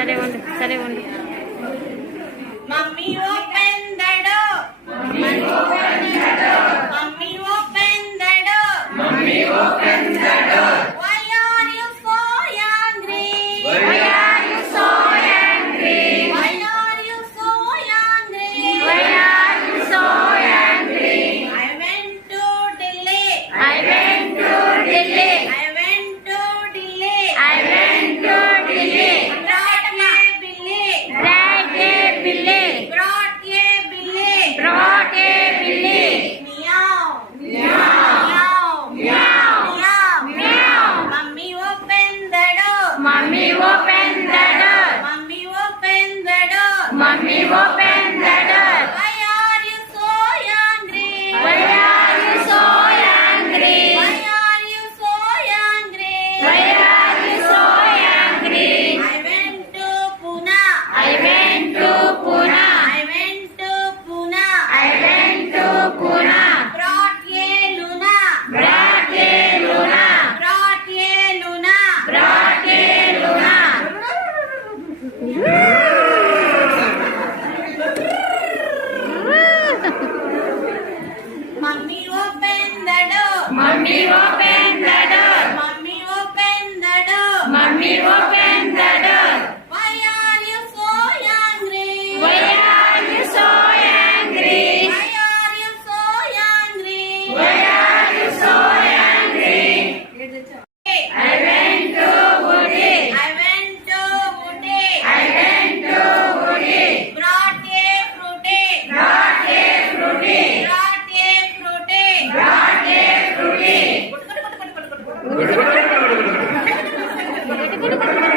సరే ఉండు, సరే ఉండు. Mummy open the door. Mummy open the door. Mummy open the door. Mummy open the door. Why are you so angry? Why are you so angry? Why are you so angry? Why are you so angry? I went to Delhi. I went to Delhi. I went to Delhi. I went to Delhi. Brought a Billy. Brought a Billy. Brought a Billy. Brought a Billy. Meow. Meow. Meow. Meow. Meow. Mummy open the door. Mummy open the door. Mummy open the door. Mummy open the door. Why are you so angry? Why are you so angry? Why are you so angry? Why are you so angry? I went to Pune. I went to Pune. I went to Pune. I went to Pune. Brought a Luna. Brought a Luna. Brought a Luna. Brought a Luna. Mummy open the door. Mummy open the door. Mummy open the door. Mummy open the door. Why are you so angry? Why are you so angry? Why are you so angry? Why are you so angry? I went to Woody. I went to Woody. I went to Woody. Brought a fruity. Brought a fruity. Brought a fruity. Brought a fruity. Good.